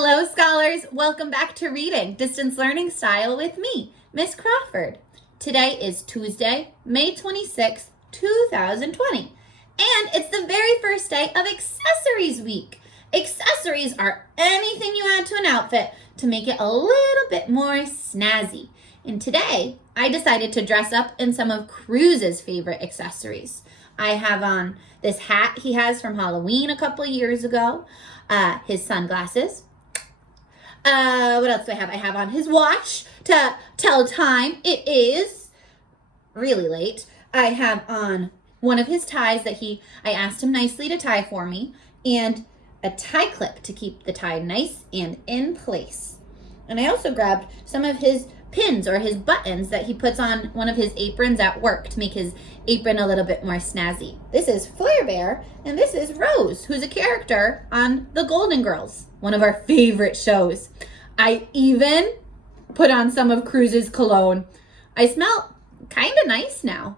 Hello, scholars. Welcome back to Reading Distance Learning Style with me, Miss Crawford. Today is Tuesday, May 26th, 2020, and it's the very first day of Accessories Week. Accessories are anything you add to an outfit to make it a little bit more snazzy. And today, I decided to dress up in some of Cruz's favorite accessories. I have on this hat he has from Halloween a couple of years ago, his sunglasses. What else do I have? I have on his watch to tell time. It is really late. I have on one of his ties that I asked him nicely to tie for me, and a tie clip to keep the tie nice and in place. And I also grabbed some of his pins or his buttons that he puts on one of his aprons at work to make his apron a little bit more snazzy. This is Flare Bear, and this is Rose, who's a character on The Golden Girls, one of our favorite shows. I even put on some of Cruz's cologne. I smell kind of nice now.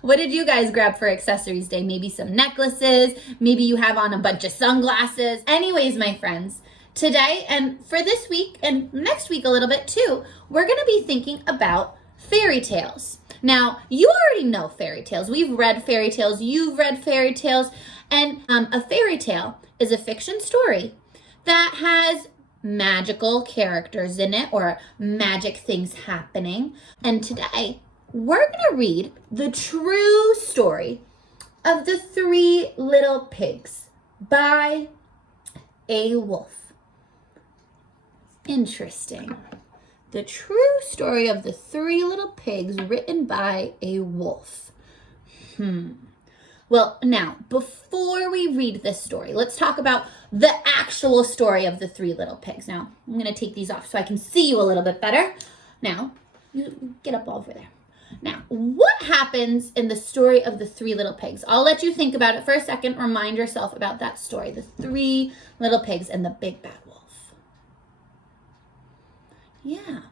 What did you guys grab for Accessories Day? Maybe some necklaces, maybe you have on a bunch of sunglasses. Anyways, my friends, today and for this week and next week a little bit too, we're going to be thinking about fairy tales. Now, you already know fairy tales. We've read fairy tales. You've read fairy tales. And a fairy tale is a fiction story that has magical characters in it or magic things happening. And today, we're going to read the true story of the Three Little Pigs by a wolf. Interesting. The true story of the Three Little Pigs written by a wolf. Well, now, before we read this story, let's talk about the actual story of the Three Little Pigs. Now, I'm going to take these off so I can see you a little bit better. Now, you get up over there. Now, what happens in the story of the Three Little Pigs? I'll let you think about it for a second. Remind yourself about that story, the Three Little Pigs and the Big Bad Wolf. Yeah,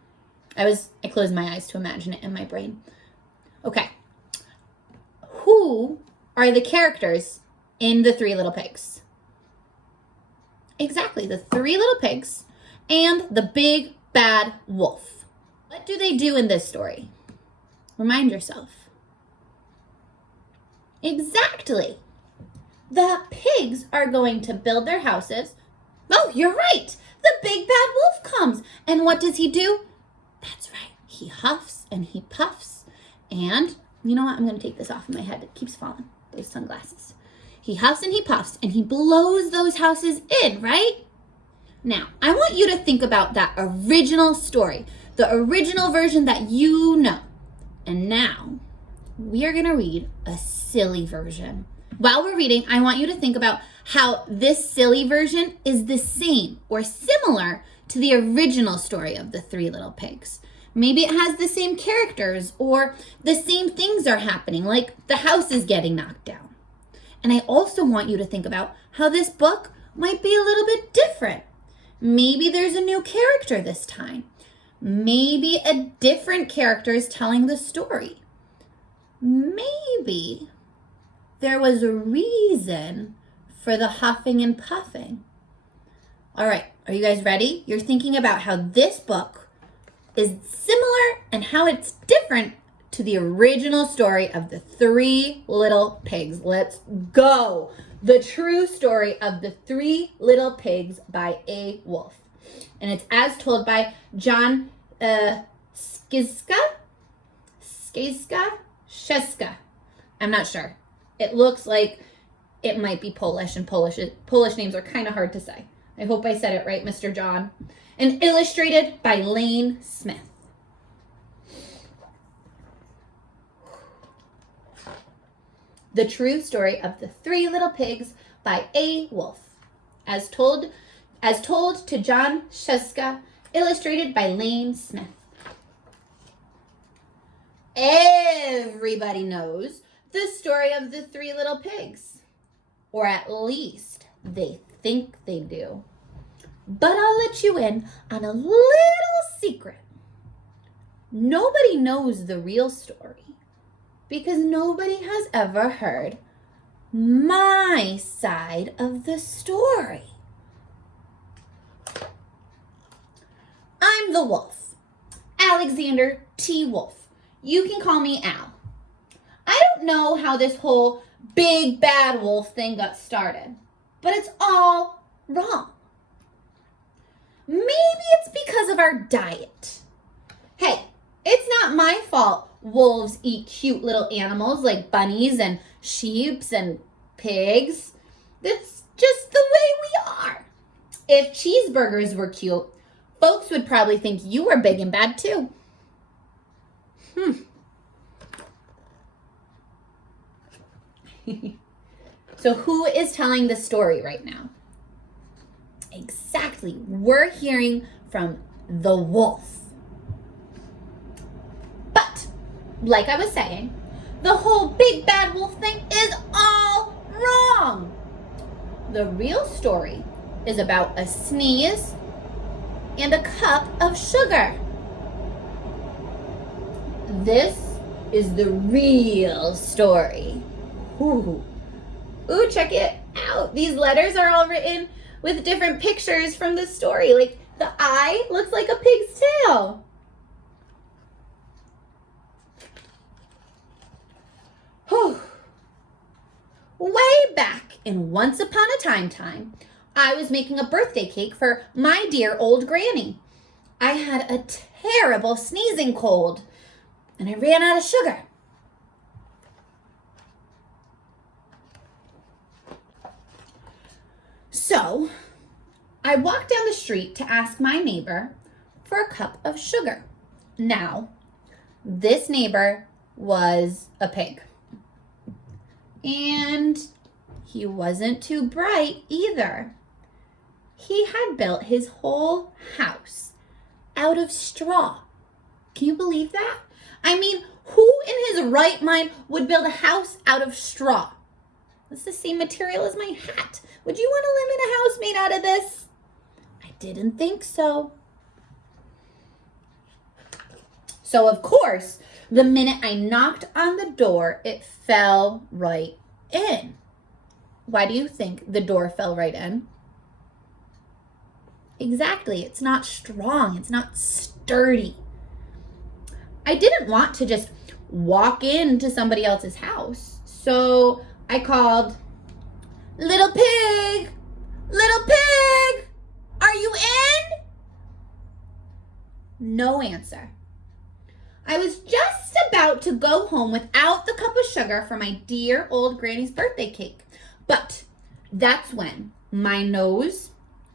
I closed my eyes to imagine it in my brain. Okay, who are the characters in the Three Little Pigs? Exactly, the Three Little Pigs and the Big Bad Wolf. What do they do in this story? Remind yourself. Exactly. The pigs are going to build their houses. Oh, you're right. The Big Bad Wolf comes. And what does he do? That's right. He huffs and he puffs. And you know what? I'm going to take this off of my head. It keeps falling. Those sunglasses. He huffs and he puffs and he blows those houses in, right? Now, I want you to think about that original story, the original version that you know. And now we are going to read a silly version. While we're reading, I want you to think about how this silly version is the same or similar to the original story of the Three Little Pigs. Maybe it has the same characters or the same things are happening, like the house is getting knocked down. And I also want you to think about how this book might be a little bit different. Maybe there's a new character this time. Maybe a different character is telling the story. Maybe there was a reason for the huffing and puffing. All right, are you guys ready? You're thinking about how this book is similar and how it's different to the original story of the Three Little Pigs. Let's go. The true story of the Three Little Pigs by a wolf. And it's as told by John Scieszka. I'm not sure. It looks like it might be Polish, and Polish names are kind of hard to say. I hope I said it right, Mr. John. And illustrated by Lane Smith. The true story of the Three Little Pigs by a wolf. As told to John Scieszka, illustrated by Lane Smith. Everybody knows the story of the Three Little Pigs. Or at least they think they do. But I'll let you in on a little secret. Nobody knows the real story because nobody has ever heard my side of the story. the wolf, Alexander T. Wolf. You can call me Al. I don't know how this whole big bad wolf thing got started, but it's all wrong. Maybe it's because of our diet. Hey, it's not my fault wolves eat cute little animals like bunnies and sheeps and pigs. That's just the way we are. If cheeseburgers were cute, folks would probably think you were big and bad too. So who is telling the story right now? Exactly. We're hearing from the wolf. But, like I was saying, the whole big bad wolf thing is all wrong. The real story is about a sneeze and a cup of sugar. This is the real story. Ooh, check it out. These letters are all written with different pictures from the story. Like the eye looks like a pig's tail. Whew. Way back in Once Upon a Time, I was making a birthday cake for my dear old granny. I had a terrible sneezing cold, and I ran out of sugar. So, I walked down the street to ask my neighbor for a cup of sugar. Now, this neighbor was a pig. And he wasn't too bright either. He had built his whole house out of straw. Can you believe that? I mean, who in his right mind would build a house out of straw? It's the same material as my hat. Would you want to live in a house made out of this? I didn't think so. So, of course, the minute I knocked on the door, it fell right in. Why do you think the door fell right in? Exactly. It's not strong. It's not sturdy. I didn't want to just walk into somebody else's house. So I called, "Little pig, little pig, are you in?" No answer. I was just about to go home without the cup of sugar for my dear old granny's birthday cake. But that's when my nose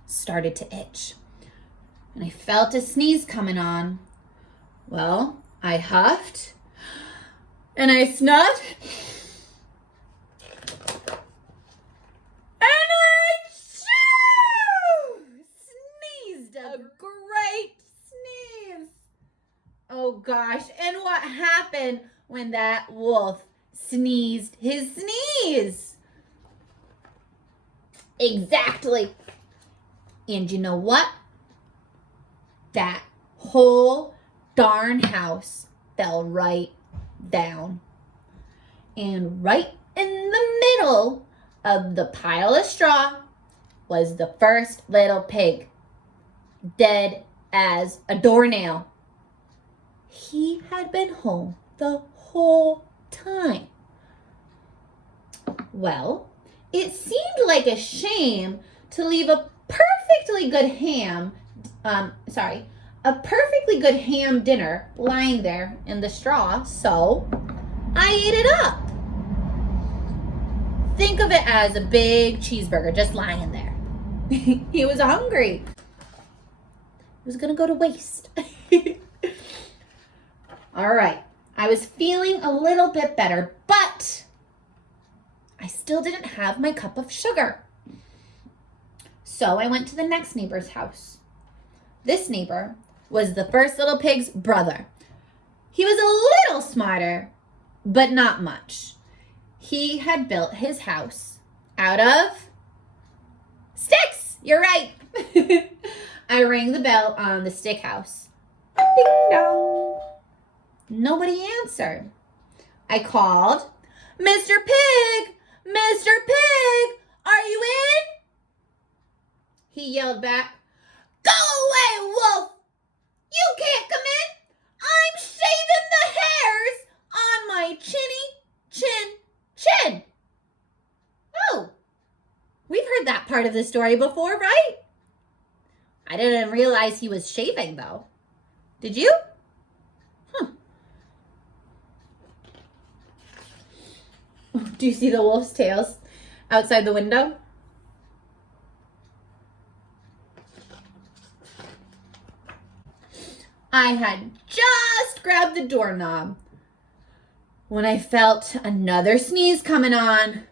started to itch. And I felt a sneeze coming on. Well, I huffed and I snuffed. And I sneezed a great sneeze. Oh gosh, and what happened when that wolf sneezed his sneeze? Exactly. And you know what? That whole darn house fell right down. And right in the middle of the pile of straw was the first little pig, dead as a doornail. He had been home the whole time. Well, it seemed like a shame to leave a perfectly good ham dinner lying there in the straw, so I ate it up. Think of it as a big cheeseburger just lying there. He was hungry. It was gonna go to waste. All right, I was feeling a little bit better, but I still didn't have my cup of sugar. So I went to the next neighbor's house. This neighbor was the first little pig's brother. He was a little smarter, but not much. He had built his house out of sticks. You're right. I rang the bell on the stick house. Ding dong. Nobody answered. I called, "Mr. Pig, Mr. Pig, are you in?" He yelled back, "Go away, wolf! You can't come in. I'm shaving the hairs on my chin. Oh, we've heard that part of the story before, right? I didn't realize he was shaving, though. Did you? Do you see the wolf's tails outside the window? I had just grabbed the doorknob when I felt another sneeze coming on.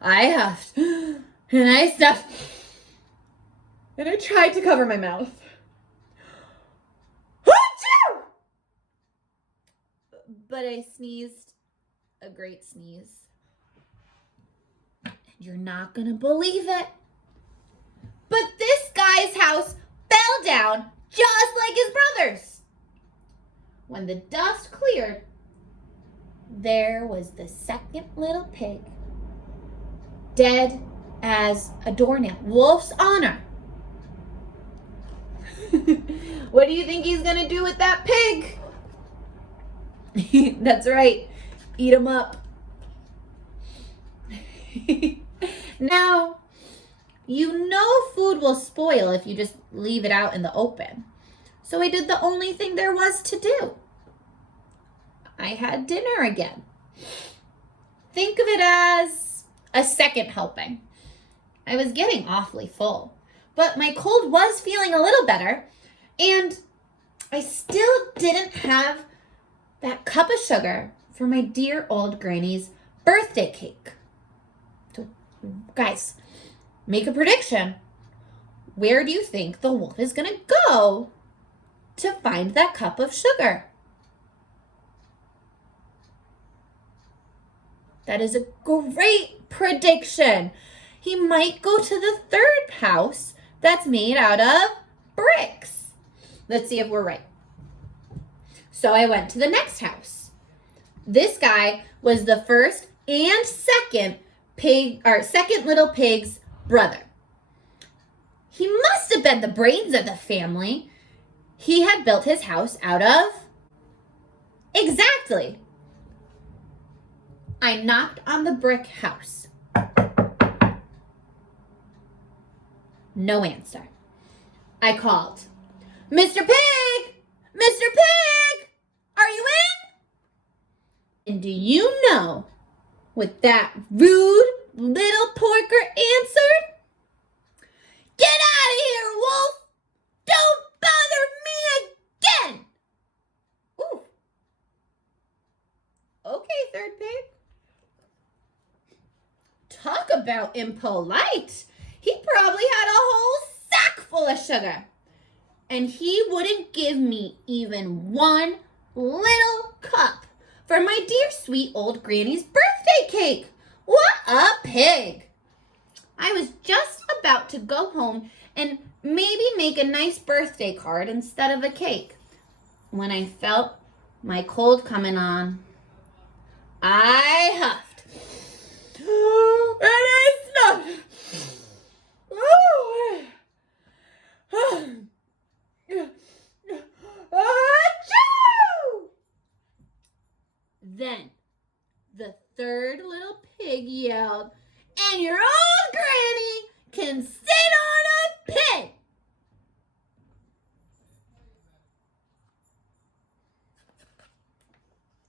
I huffed and I stuffed and I tried to cover my mouth. But I sneezed a great sneeze. And you're not gonna believe it, but this guy's house fell down just like his brother's. When the dust cleared, there was the second little pig, dead as a doornail. Wolf's honor. What do you think he's gonna do with that pig? That's right, eat him up. Now, you know food will spoil if you just leave it out in the open. So I did the only thing there was to do. I had dinner again. Think of it as a second helping. I was getting awfully full, but my cold was feeling a little better, and I still didn't have that cup of sugar for my dear old granny's birthday cake. So, guys, make a prediction. Where do you think the wolf is gonna go to find that cup of sugar? That is a great prediction. He might go to the third house that's made out of bricks. Let's see if we're right. So I went to the next house. This guy was the first and second little pig's brother. He must have been the brains of the family. He had built his house out of... Exactly. I knocked on the brick house. No answer. I called, Mr. Pig! Mr. Pig! Are you in? And do you know what that rude little porker answered? Get out of here, wolf! Don't bother me again! Ooh. Okay, third pig. Talk about impolite. He probably had a whole sack full of sugar. And he wouldn't give me even one little cup for my dear sweet old granny's birthday cake. What a pig. I was just about to go home and maybe make a nice birthday card instead of a cake when I felt my cold coming on. I huffed. And I snuffed. Then the third little pig yelled, and your old granny can sit on a pig.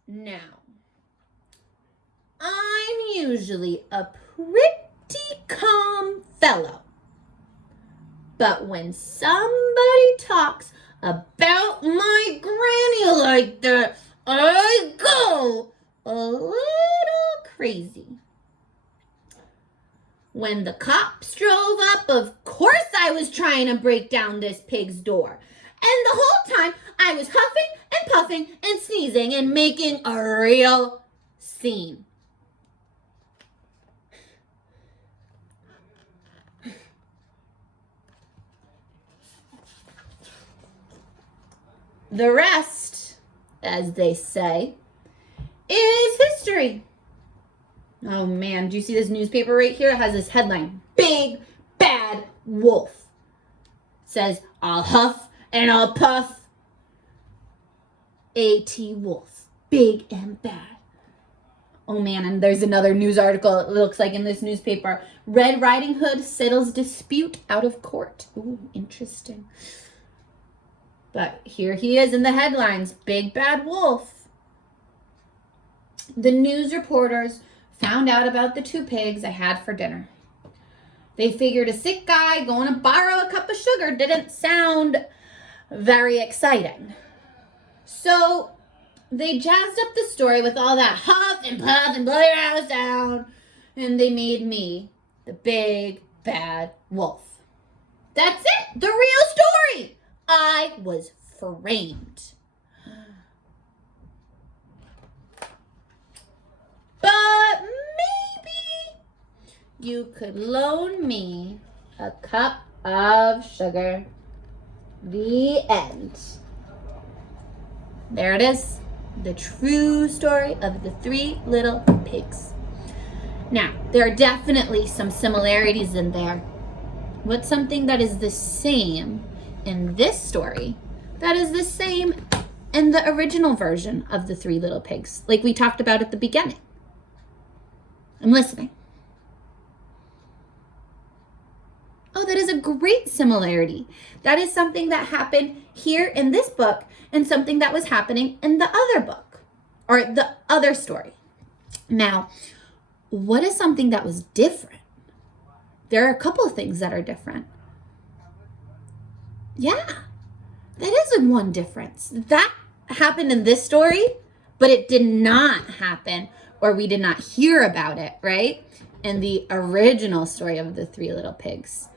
Now, I'm usually a pretty calm fellow, but when somebody talks about my granny like that, I go a little crazy. When the cops drove up, of course I was trying to break down this pig's door. And the whole time I was huffing and puffing and sneezing and making a real scene. The rest, as they say, is history. Oh man, do you see this newspaper right here? It has this headline, Big Bad Wolf. It says, I'll huff and I'll puff A.T. Wolf, big and bad. Oh man, and there's another news article, it looks like, in this newspaper. Red Riding Hood settles dispute out of court. Ooh, interesting. But here he is in the headlines, Big Bad Wolf. The news reporters found out about the 2 pigs I had for dinner. They figured a sick guy going to borrow a cup of sugar didn't sound very exciting. So they jazzed up the story with all that huff and puff and blow your house down, and they made me the big bad wolf. That's it, the real story. I was framed. But maybe you could loan me a cup of sugar. The end. There it is. The true story of the 3 little pigs. Now, there are definitely some similarities in there. What's something that is the same in this story that is the same in the original version of the 3 little pigs, like we talked about at the beginning? I'm listening. Oh, that is a great similarity. That is something that happened here in this book and something that was happening in the other book or the other story. Now, what is something that was different? There are a couple of things that are different. Yeah, that is one difference. That happened in this story, but it did not happen, or we did not hear about it, right? In the original story of the 3 little pigs.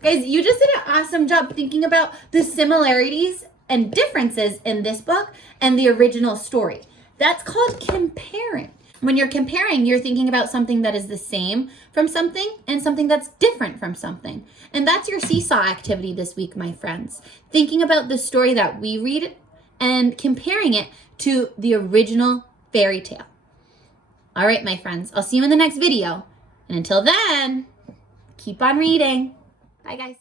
Guys, you just did an awesome job thinking about the similarities and differences in this book and the original story. That's called comparing. When you're comparing, you're thinking about something that is the same from something and something that's different from something. And that's your seesaw activity this week, my friends. Thinking about the story that we read and comparing it to the original fairy tale. All right, my friends, I'll see you in the next video. And until then, keep on reading. Bye, guys.